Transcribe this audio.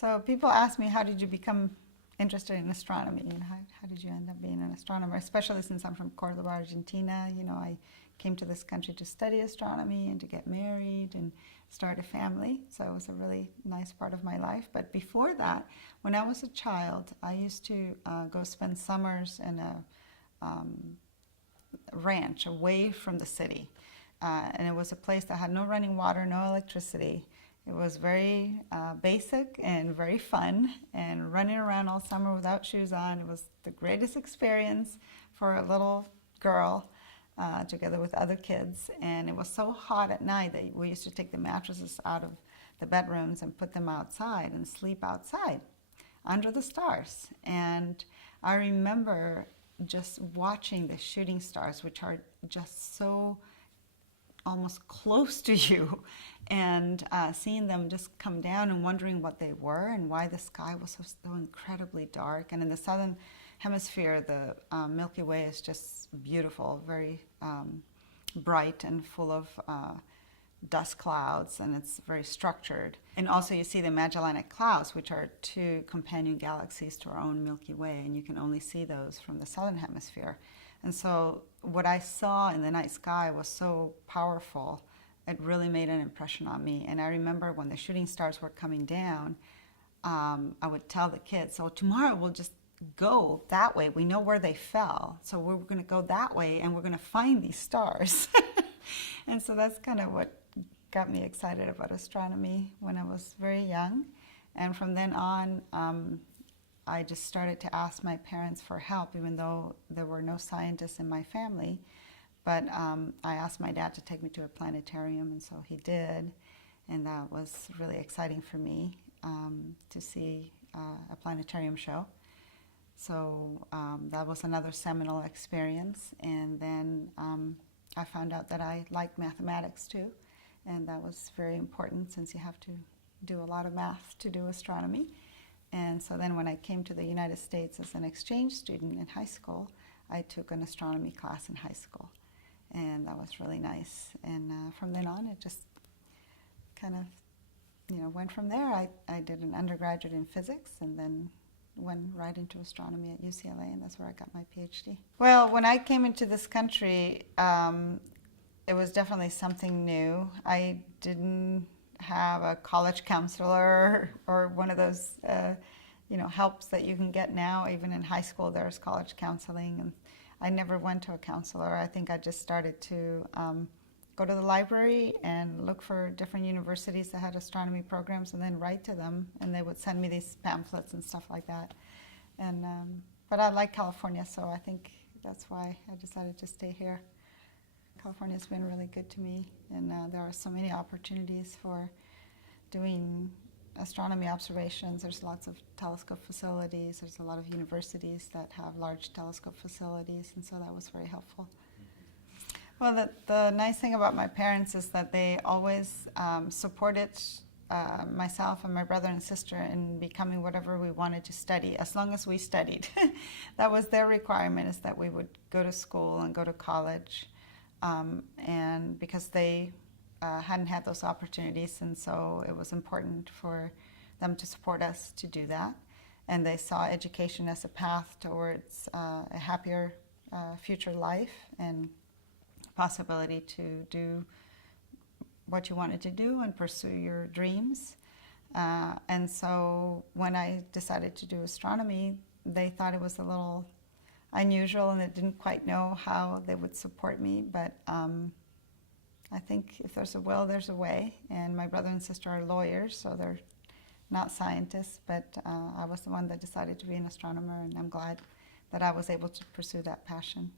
So people ask me, how did you become interested in astronomy, and how did you end up being an astronomer? Especially since I'm from Cordoba, Argentina. You know, I came to this country to study astronomy and to get married and start a family. So it was a really nice part of my life. But before that, when I was a child, I used to go spend summers in a ranch away from the city. And it was a place that had no running water, no electricity. It was very basic and very fun, and running around all summer without shoes on. It was the greatest experience for a little girl together with other kids. And it was so hot at night that we used to take the mattresses out of the bedrooms and put them outside and sleep outside under the stars. And I remember just watching the shooting stars, which are just so almost close to you, and seeing them just come down and wondering what they were and why the sky was so incredibly dark. And in the southern hemisphere, the Milky Way is just beautiful, very bright and full of dust clouds, and it's very structured. And also you see the Magellanic Clouds, which are two companion galaxies to our own Milky Way, and you can only see those from the southern hemisphere. And so what I saw in the night sky was so powerful, it really made an impression on me. And I remember when the shooting stars were coming down, I would tell the kids, so tomorrow we'll just go that way. We know where they fell, so we're going to go that way and we're going to find these stars. And so that's kind of what got me excited about astronomy when I was very young. And from then on, I just started to ask my parents for help, even though there were no scientists in my family. But I asked my dad to take me to a planetarium, and so he did. And that was really exciting for me to see a planetarium show. So that was another seminal experience. And then I found out that I liked mathematics too. And that was very important, since you have to do a lot of math to do astronomy. And so then when I came to the United States as an exchange student in high school, I took an astronomy class in high school. And that was really nice. And from then on, it just kind of, went from there. I did an undergraduate in physics, and then went right into astronomy at UCLA, and that's where I got my PhD. Well, when I came into this country, it was definitely something new. I didn't have a college counselor or one of those helps that you can get now. Even in high school there's college counseling, and I never went to a counselor. I think I just started to go to the library and look for different universities that had astronomy programs, and then write to them, and they would send me these pamphlets and stuff like that. And but I like California, so I think that's why I decided to stay here. California's been really good to me, and there are so many opportunities for doing astronomy observations. There's lots of telescope facilities. There's a lot of universities that have large telescope facilities, and so that was very helpful. Well, the nice thing about my parents is that they always supported myself and my brother and sister in becoming whatever we wanted to study, as long as we studied. That was their requirement, is that we would go to school and go to college. And because they hadn't had those opportunities, and so it was important for them to support us to do that. And they saw education as a path towards a happier future life and possibility to do what you wanted to do and pursue your dreams. And so when I decided to do astronomy, they thought it was a little unusual, and they didn't quite know how they would support me, but I think if there's a will, there's a way. And my brother and sister are lawyers, so they're not scientists, but I was the one that decided to be an astronomer, and I'm glad that I was able to pursue that passion.